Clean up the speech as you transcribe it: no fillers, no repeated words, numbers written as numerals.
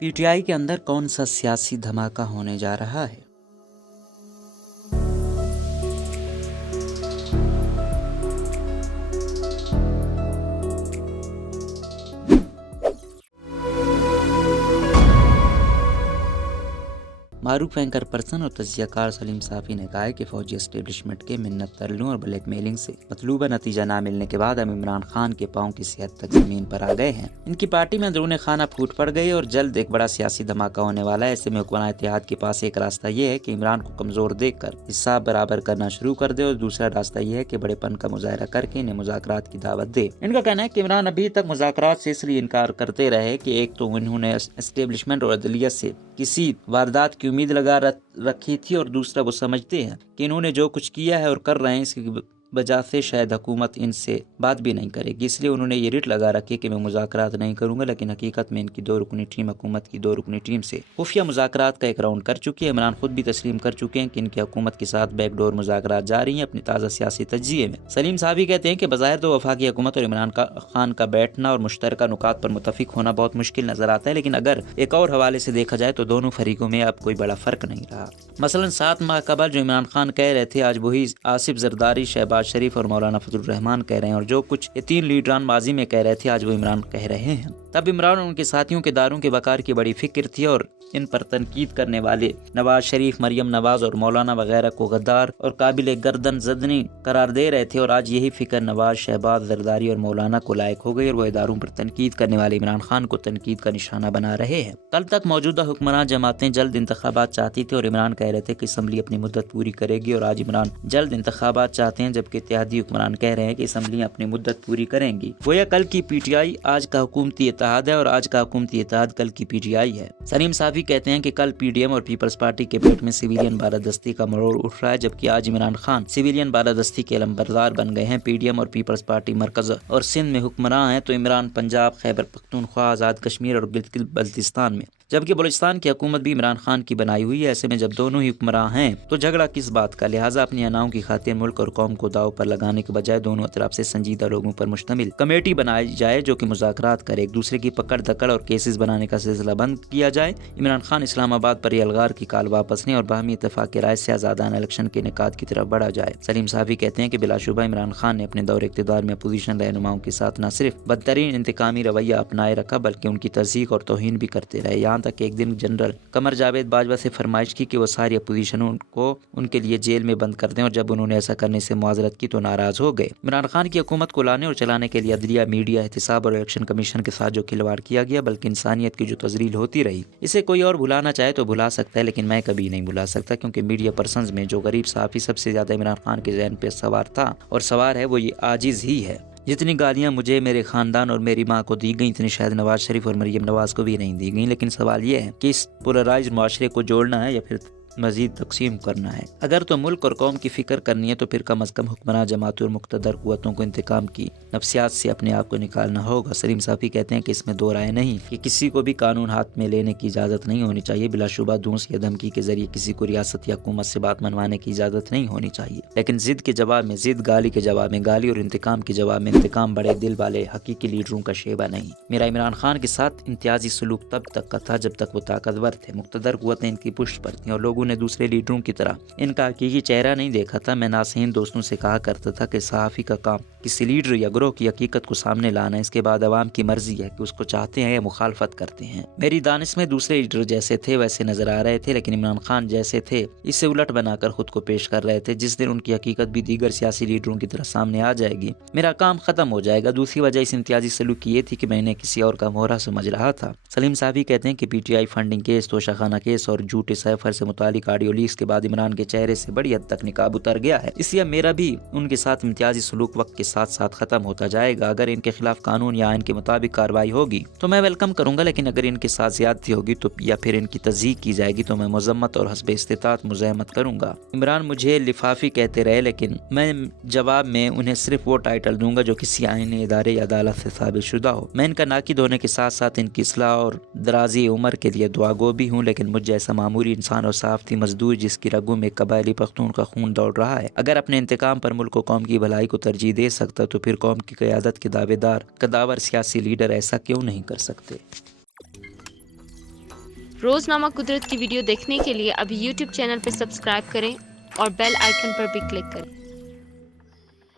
پی T آئی کے اندر کون سا سیاسی دھماکہ ہونے جا رہا ہے؟ معروف اینکر پرسن اور تجزیہ کار سلیم صافی نے کہا ہے کہ فوجی اسٹیبلشمنٹ کے منت ترلوں اور بلیک میلنگ سے مطلوبہ نتیجہ نہ ملنے کے بعد اب عمران خان کے پاؤں کسی حد تک زمین پر آ گئے ہیں۔ ان کی پارٹی میں اندرون خانہ پھوٹ پڑ گئی اور جلد ایک بڑا سیاسی دھماکہ ہونے والا ہے۔ ایسے میں حکمران اتحاد کے پاس ایک راستہ یہ ہے کہ عمران کو کمزور دیکھ کر حصہ برابر کرنا شروع کر دے، اور دوسرا راستہ یہ ہے کہ بڑے پن کا مظاہرہ کر کے انہیں مذاکرات کی دعوت دے۔ ان کا کہنا ہے کہ عمران ابھی تک مذاکرات سے اس لیے انکار کرتے رہے کہ ایک تو انہوں نے اسٹیبلشمنٹ اور عدلیہ سے کسی واردات کی امید لگا رکھی تھی، اور دوسرا وہ سمجھتے ہیں کہ انہوں نے جو کچھ کیا ہے اور کر رہے ہیں اس کی وجہ سے شاید حکومت ان سے بات بھی نہیں کرے گی، اس لیے انہوں نے یہ رٹ لگا رکھی کہ میں مذاکرات نہیں کروں گا، لیکن حقیقت میں ان کی 2 رکنی ٹیم حکومت کی 2 رکنی ٹیم سے خفیہ مذاکرات کا ایک راؤنڈ کر چکی ہے۔ عمران خود بھی تسلیم کر چکے ہیں کہ ان کی حکومت کے ساتھ بیک ڈور مذاکرات جاری ہیں۔ اپنی تازہ سیاسی تجزیے میں سلیم صافی کہتے ہیں کہ بظاہر تو وفاقی حکومت اور عمران خان کا بیٹھنا اور مشترکہ نکات پر متفق ہونا بہت مشکل نظر آتا ہے، لیکن اگر ایک اور حوالے سے دیکھا جائے تو دونوں فریقوں میں اب کوئی بڑا فرق نہیں رہا۔ مثلا 7 ماہ قبل جو عمران خان کہہ رہے تھے آج وہی آصف زرداری، شہباز شریف اور مولانا فضل الرحمان کہہ رہے ہیں، اور جو کچھ یہ 3 لیڈران ماضی میں کہہ رہے تھے آج وہ عمران کہہ رہے ہیں۔ تب عمران اور ان کے ساتھیوں کے داروں کے وقار کی بڑی فکر تھی، اور ان پر تنقید کرنے والے نواز شریف، مریم نواز اور مولانا وغیرہ کو غدار اور قابل گردن زدنی قرار دے رہے تھے، اور آج یہی فکر نواز، شہباز، زرداری اور مولانا کو لائق ہو گئی، اور وہ اداروں پر تنقید کرنے والے عمران خان کو تنقید کا نشانہ بنا رہے ہیں۔ کل تک موجودہ حکمران جماعتیں جلد انتخابات چاہتی تھی اور عمران کہہ رہے تھے کہ اسمبلی اپنی مدت پوری کرے گی، اور آج عمران جلد انتخابات چاہتے ہیں جبکہ اتحادی حکمران کہہ رہے ہیں کہ اسمبلیاں اپنی مدت پوری کریں گی۔ گویا کل کی پی ٹی آئی آج کا حکومتی اتحاد ہے، اور آج کا حکومتی اتحاد کل کی پی ٹی آئی ہے۔ سلیم صافی کہتے ہیں کہ کل پی ڈی ایم اور پیپلز پارٹی کے پیٹ میں سویلین بالادستی کا مروڑ اٹھ رہا ہے، جبکہ آج عمران خان سویلین بالادستی کے علمبردار بن گئے ہیں۔ پی ڈی ایم اور پیپلز پارٹی مرکز اور سندھ میں حکمراں ہیں، تو عمران پنجاب، خیبر پختونخوا، آزاد کشمیر اور گلگت بلتستان میں، جبکہ بلوچستان کی حکومت بھی عمران خان کی بنائی ہوئی ہے۔ ایسے میں جب دونوں ہی حکمراں ہیں تو جھگڑا کس بات کا؟ لہٰذا اپنی اناؤں کی خاطر ملک اور قوم کو داؤ پر لگانے کے بجائے دونوں اطراف سے سنجیدہ لوگوں پر مشتمل کمیٹی بنائی جائے جو کہ مذاکرات کرے، ایک دوسرے کی پکڑ دھکڑ اور کیسز بنانے کا سلسلہ بند کیا جائے۔ عمران خان اسلام آباد پر یہ الغار کی کال واپس لیں اور باہمی اتفاق کی رائے سے آزادانہ الیکشن کے انعقاد کی طرف بڑھا جائے۔ سلیم صافی کہتے ہیں کہ بلا شبہ عمران خان نے اپنے دور اقتدار میں اپوزیشن رہنماؤں کے ساتھ نہ صرف بدترین انتقامی رویہ اپنائے رکھا بلکہ ان کی تذییق اور توہین بھی کرتے رہے، یہاں تک کہ ایک دن جنرل قمر جاوید باجوہ سے فرمائش کی کہ وہ ساری اپوزیشنوں کو ان کے لیے جیل میں بند کر دیں، اور جب انہوں نے ایسا کرنے سے معذرت کی تو ناراض ہو گئے۔ عمران خان کی حکومت کو لانے اور چلانے کے لیے عدلیہ، میڈیا، احتساب اور الیکشن کمیشن کے ساتھ جو کھلواڑ کیا گیا بلکہ انسانیت کی جو تذلیل ہوتی رہی، اسے کوئی اور بھلانا چاہے تو بھلا سکتا ہے، لیکن میں کبھی نہیں بھلا سکتا، کیونکہ میڈیا پرسنز میں جو غریب صحافی سب سے زیادہ عمران خان کے ذہن پہ سوار تھا اور سوار ہے وہ یہ عاجز ہی ہے۔ جتنی گالیاں مجھے، میرے خاندان اور میری ماں کو دی گئیں اتنی شاید نواز شریف اور مریم نواز کو بھی نہیں دی گئیں، لیکن سوال یہ ہے کہ اس پولرائزڈ معاشرے کو جوڑنا ہے یا پھر مزید تقسیم کرنا ہے؟ اگر تو ملک اور قوم کی فکر کرنی ہے تو پھر کم از کم حکمراں جماعتوں اور مقتدر قوتوں کو انتقام کی نفسیات سے اپنے آپ کو نکالنا ہوگا۔ سلیم صافی کہتے ہیں کہ اس میں دو رائے نہیں کہ کسی کو بھی قانون ہاتھ میں لینے کی اجازت نہیں ہونی چاہیے، بلا شبہ دھونس یا دھمکی کے ذریعے کسی کو ریاست یا حکومت سے بات منوانے کی اجازت نہیں ہونی چاہیے، لیکن ضد کے جواب میں ضد، گالی کے جواب میں گالی اور انتقام کے جواب میں انتقام بڑے دل والے حقیقی لیڈروں کا شیبہ نہیں۔ میرا عمران خان کے ساتھ امتیازی سلوک تب تک کا تھا جب تک وہ طاقتور تھے، مقتدر قوتیں ان کی پشت پر تھیں اور لوگوں نے دوسرے لیڈروں کی طرح ان کا حقیقی چہرہ نہیں دیکھا تھا۔ میں ناصحین دوستوں سے کہا کرتا تھا کہ صحافی کا کام کسی لیڈر یا گروہ کی حقیقت کو سامنے لانا، اس کے بعد عوام کی مرضی ہے کہ اس کو چاہتے ہیں یا مخالفت کرتے ہیں۔ میری دانش میں دوسرے لیڈر جیسے تھے ویسے نظر آ رہے تھے، لیکن عمران خان جیسے تھے اس سے الٹ بنا کر خود کو پیش کر رہے تھے۔ جس دن ان کی حقیقت بھی دیگر سیاسی لیڈروں کی طرح سامنے آ جائے گی میرا کام ختم ہو جائے گا۔ دوسری وجہ اس امتیازی سلوک کی یہ تھی کہ میں نے کسی اور کا مہرہ سمجھ رہا تھا۔ سلیم صافی کہتے ہیں کہ P T I funding case, توشہ خانہ کیس اور جھوٹے سیفر سے متعلق آڈیو لیکس کے بعد عمران کے چہرے سے بڑی حد تک نقاب اتر گیا ہے، اس لیے میرا بھی ان کے ساتھ امتیازی سلوک وقت کے ساتھ ساتھ ختم ہوتا جائے گا۔ اگر ان کے خلاف قانون یا آئین کے مطابق کارروائی ہوگی تو میں ویلکم کروں گا، لیکن اگر ان کے ساتھ زیادتی ہوگی تو یا پھر ان کی تذییق کی جائے گی تو میں مذمت اور حسب استطاعت مزاحمت کروں گا۔ عمران مجھے لفافی کہتے رہے، لیکن میں جواب میں انہیں صرف وہ ٹائٹل دوں گا جو کسی آئینی ادارے یا عدالت سے ثابت شدہ ہو۔ میں ان کا ناقد ہونے کے ساتھ ساتھ ان کی اصلاح اور درازی عمر کے لیے دعا گو بھی ہوں، لیکن مجھ جیسا معمولی انسان اور صحافتی مزدور جس کی رگوں میں قبائلی پختون کا خون دوڑ رہا ہے، اگر اپنے انتقام پر ملک و قوم کی بھلائی کو ترجیح دے سکتا تو پھر قوم کی قیادت کے دعوے دار قداور سیاسی لیڈر ایسا کیوں نہیں کر سکتے؟ روزنامہ قدرت کی ویڈیو دیکھنے کے لیے ابھی یوٹیوب چینل پر سبسکرائب کریں اور بیل آئیکن پر بھی کلک کریں۔